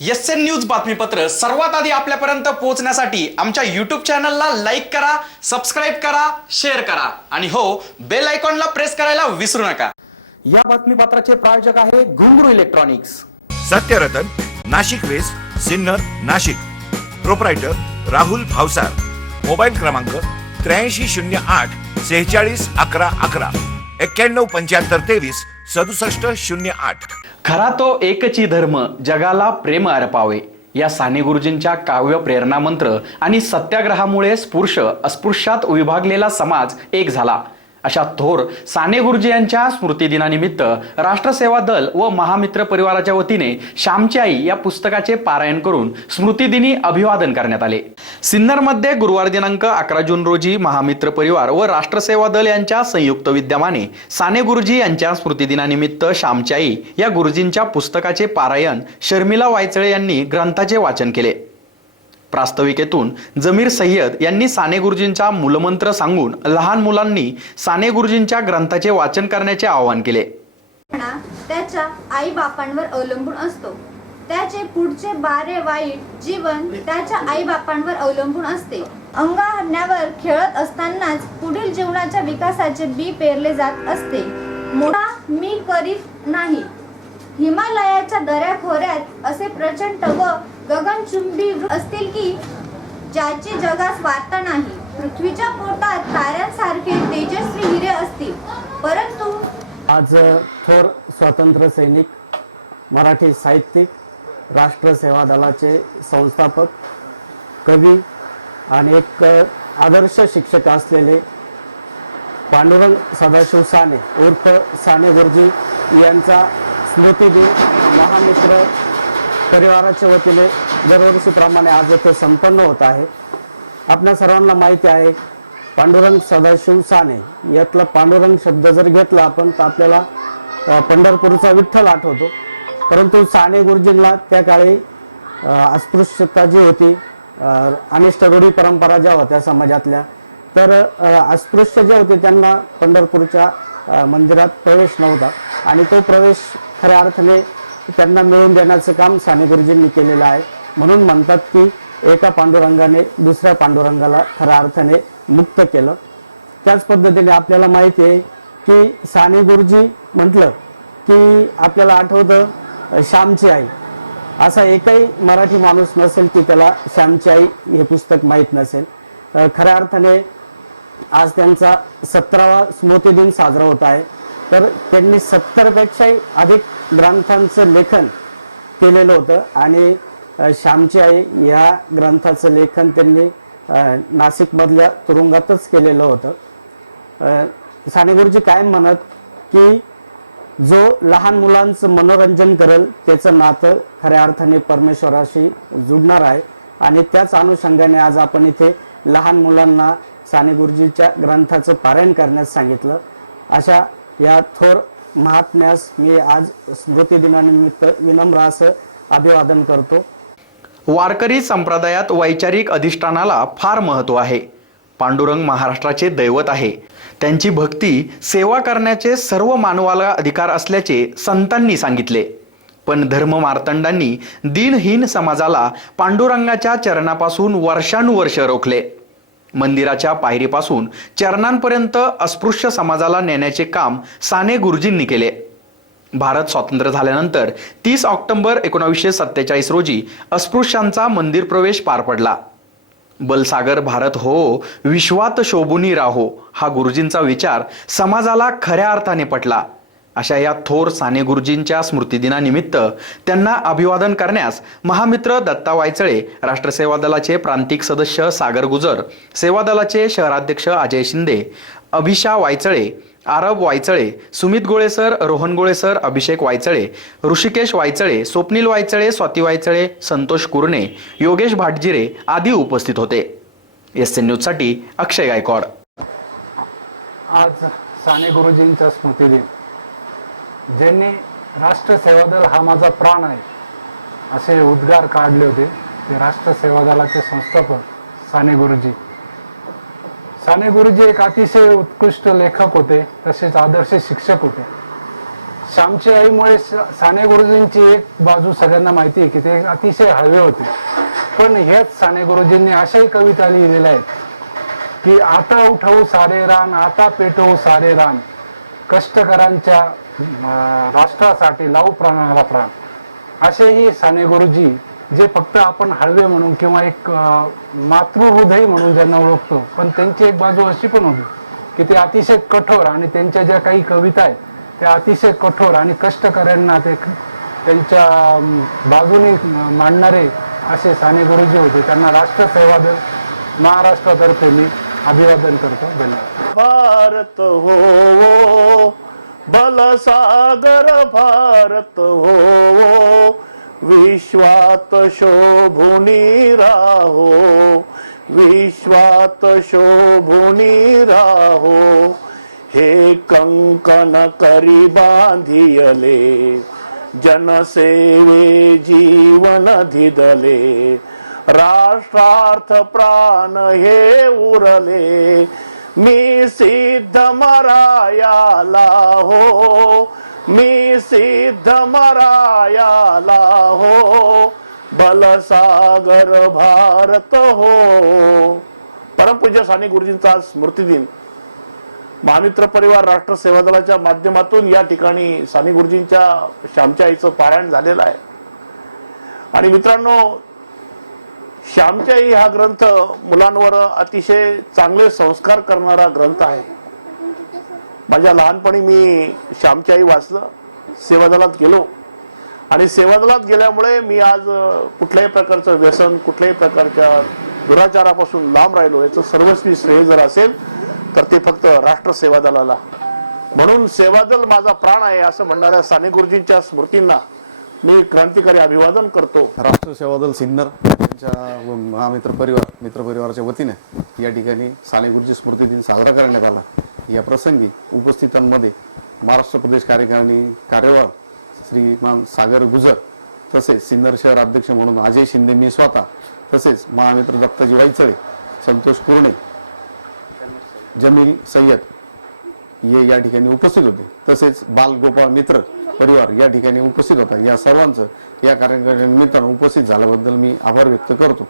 SN news बातमीपत्र सर्वात आधी आपल्यापर्यंत पोहोचण्यासाठी आमच्या यूट्यूब चॅनलला लाईक करा, सबस्क्राईब करा, शेअर करा आणि हो, बेल आयकॉनला प्रेस करायला विसरू नका। या बातमीपत्राचे प्रायोजक आहे Ghungroo electronics. Satyaratan, Nashik west, Sinnar, Nashik. Proprietor Rahul Bhavsar. Mobile क्रमांक 8308 46 11 11 91 75 23 67 08। खरा तो एकची धर्म जगाला प्रेम अर्पावे या साने गुरुजींच्या काव्य प्रेरणा मंत्र आणि सत्याग्रहामुळे अस्पृश्यात विभागलेला समाज एक झाला। अशा थोर साने गुरुजी यांच्या स्मृतिदिनानिमित्त राष्ट्रसेवा दल व महामित्र परिवाराच्या वतीने श्यामची आई या पुस्तकाचे पारायण करून स्मृतिदिनी अभिवादन करण्यात आले। सिन्नरमध्ये गुरुवार दिनांक 11 जून रोजी महामित्र परिवार व राष्ट्रसेवा दल यांच्या संयुक्त विद्यमाने साने गुरुजी यांच्या स्मृतिदिनानिमित्त श्यामची आई या गुरुजींच्या पुस्तकाचे पारायण शर्मिला वायचळे यांनी ग्रंथाचे वाचन केले। प्रास्ताविकेतून जमीर सय्यद यांनी साने गुरुजींचा मूलमंत्र सांगून लहान मुलांनी साने गुरुजींच्या ग्रंथाचे वाचन करण्याचे आवाहन केले। त्याच्या आई बापांवर अवलंबून असतो। त्याचे पुढचे बारे वाईट जीवन त्याच्या आई बापांवर अवलंबून असते। अंगणावर खेळत असतानाच पुढील जीवनाच्या विकासाचे बी पेरले जात असते। मोठा मी करीत नाही। हिमालयाच्या दऱ्याखोऱ्यात असे प्रचंड व गगनचुंबी असतील की ज्याची जगास वार्ता नाही। पृथ्वीच्या पोटात ताऱ्यांसारखे तेजस्वी हिरे असतील, परंतु आज थोर स्वातंत्र्य सैनिक, मराठी साहित्यिक, राष्ट्र सेवा दलाचे संस्थापक, कवी आणि एक आदर्श शिक्षक असलेले पांडुरंग सदाशिव साने उर्फ साने गुरुजी यांचा स्मृतिदिन महामित्र परिवाराच्या वतीने दरवर्षीप्रमाणे आज येथे संपन्न होत आहे। आपल्या सर्वांना माहिती आहे पांडुरंग सदाशिव साने यातला पांडुरंग शब्द जर घेतला आपण तर आपल्याला पंढरपूरचा विठ्ठल आठवतो, परंतु साने गुरुजींना त्या काळी अस्पृश्यता जी होती, अनिष्ट रूढी परंपरा ज्या होत्या समाजातल्या, तर अस्पृश्य जे होते त्यांना पंढरपूरच्या मंदिरात प्रवेश नव्हता आणि तो प्रवेश खऱ्या अर्थाने त्यांना मिळवून देण्याचं काम साने गुरुजींनी केलेलं आहे। म्हणून म्हणतात की एका पांडुरंगाने दुसऱ्या पांडुरंगाला खऱ्या अर्थाने मुक्त केलं। त्याच पद्धतीने आपल्याला माहिती आहे की साने गुरुजी म्हटलं की आपल्याला आठवतं श्यामची आई। असा एकही मराठी माणूस नसेल की त्याला श्यामची आई हे पुस्तक माहीत नसेल। खऱ्या अर्थाने आज त्यांचा 17वा स्मृतिदिन साजरा होत आहे। तर त्यांनी 70 पेक्षाही अधिक ग्रंथांचं लेखन केलेलं होतं आणि श्यामची आई या ग्रंथाचं लेखन त्यांनी नाशिक मधल्या तुरुंगातच केलेलं होतं। साने गुरुजी कायम म्हणत की जो लहान मुलांचं मनोरंजन करेल त्याचं नातं खऱ्या अर्थाने परमेश्वराशी जुडणार आहे आणि त्याच अनुषंगाने आज आपण इथे लहान मुलांना साने गुरुजीच्या ग्रंथाचं पारायण करण्यास सांगितलं। अशा या थोर महात्म्यास मी आज स्मृती दिनानिमित्त विनम्र असं अभिवादन करतो। वारकरी संप्रदायात वैचारिक अधिष्ठानाला फार महत्त्व आहे। पांडुरंग महाराष्ट्राचे दैवत आहे। त्यांची भक्ती सेवा करण्याचे सर्व मानवाला अधिकार असल्याचे संतांनी सांगितले, पण धर्म मार्तंडांनी दिनहीन समाजाला पांडुरंगाच्या चरणापासून वर्षानुवर्ष रोखले। मंदिराच्या पायरीपासून चरणांपर्यंत अस्पृश्य समाजाला नेण्याचे काम साने गुरुजींनी केले। भारत स्वतंत्र झाल्यानंतर 30 ऑक्टोबर 1947 रोजी अस्पृश्यांचा मंदिर प्रवेश पार पडला। बलसागर भारत हो, विश्वात शोभुनी राहो हा गुरुजींचा विचार समाजाला खऱ्या अर्थाने पटला। अशा या थोर साने गुरुजींच्या स्मृतिदिनानिमित्त त्यांना अभिवादन करण्यास महामित्र दत्ता वायचळे, राष्ट्रसेवा दलाचे प्रांतिक सदस्य सागर गुजर, सेवा दलाचे शहराध्यक्ष अजय शिंदे, अभिषा वायचळे, आरब वायचळे, सुमित गोळेसर, रोहन गोळेसर, अभिषेक वायचळे, ऋषिकेश वायचळे, स्वप्नील वायचळे, स्वाती वायचळे, संतोष कुरणे, योगेश भाटजिरे आदी उपस्थित होते। एसएन न्यूज साठी अक्षय गायकवाड। आज साने गुरुजींचा स्मृतिदिन, ज्यांनी राष्ट्र सेवा दल हा माझा प्राण आहे असे उद्गार काढले होते ते राष्ट्र सेवा दलाचे संस्थापक साने गुरुजी। साने गुरुजी एक अतिशय उत्कृष्ट लेखक होते, तसेच आदर्श शिक्षक होते। श्यामची आईमुळे साने गुरुजींची एक बाजू सगळ्यांना माहिती आहे की ते अतिशय हळवे होते, पण हेच साने गुरुजींनी अशाही कविता लिहिलेल्या आहेत की आता उठवू सारे रान, आता पेटवू सारे रान, कष्टकरांच्या राष्ट्रासाठी लावू प्राणाला प्राण. असेही साने गुरुजी जे फक्त आपण हळवे म्हणून किंवा एक मातृहृदय म्हणून ज्यांना ओळखतो, पण त्यांची एक बाजू अशी पण होती की ते अतिशय कठोर आणि त्यांच्या ज्या काही कविता आहेत त्या अतिशय कठोर आणि कष्टकऱ्यांना ते त्यांच्या बाजूने मांडणारे असे साने गुरुजी होते. त्यांना राष्ट्रसेवा दल महाराष्ट्रातर्फे मी अभिवादन करतो. धन्यवाद. भारत हो बलसागर भारत हो, विश्वात शोभुनी राहो, विश्वात शोभुनी राहो. हे कंकण करी बांधियले, जनसेवे जीवन धिदले, राष्ट्रार्थ प्राण हे उरले. मी सिद्ध मरायाला हो, मी सिद्ध मरायाला हो, बलसागर भारत हो. परमपूज्य साने गुरुजींचा स्मृती दिन महामित्र परिवार राष्ट्र सेवा दलाच्या माध्यमातून या ठिकाणी साने गुरुजींच्या श्यामच्या आईचं पारायण झालेलं आहे. आणि मित्रांनो, श्यामची आई हा ग्रंथ मुलांवर अतिशय चांगले संस्कार करणारा ग्रंथ आहे. माझ्या लहानपणी मी श्यामची आई वाचलं, सेवा दलात गेलो आणि सेवा दलात गेल्यामुळे मी आज कुठल्याही प्रकारचं व्यसन, कुठल्याही प्रकारच्या दुराचारापासून लांब राहिलो. याचं सर्वस्वी श्रेय जर असेल तर ते फक्त राष्ट्र सेवा दलाला. म्हणून सेवा दल माझा प्राण आहे असं म्हणणाऱ्या साने गुरुजींच्या स्मृतींना मी क्रांतिकारी अभिवादन करतो. राष्ट्र सेवा दल सिन्नर यांच्या महामित्र परिवार मित्र परिवाराच्या वतीने या ठिकाणी साने गुरुजी स्मृती दिन साजरा करण्यात आला. या प्रसंगी उपस्थितांमध्ये महाराष्ट्र प्रदेश कार्यकारिणी कार्यवाह श्रीमान सागर गुजर, तसेच सिन्नर शहर अध्यक्ष म्हणून अजय शिंदे मी स्वतः, तसेच महामित्र दत्ताजी वाईचळे, संतोष कुर्णे, जमील सय्यद हे या ठिकाणी उपस्थित होते. तसेच बाल गोपाळ मित्र परिवार या ठिकाणी उपस्थित होता. या सर्वांचं या कार्यक्रमानिमित्तानं उपस्थित झाल्याबद्दल मी आभार व्यक्त करतो.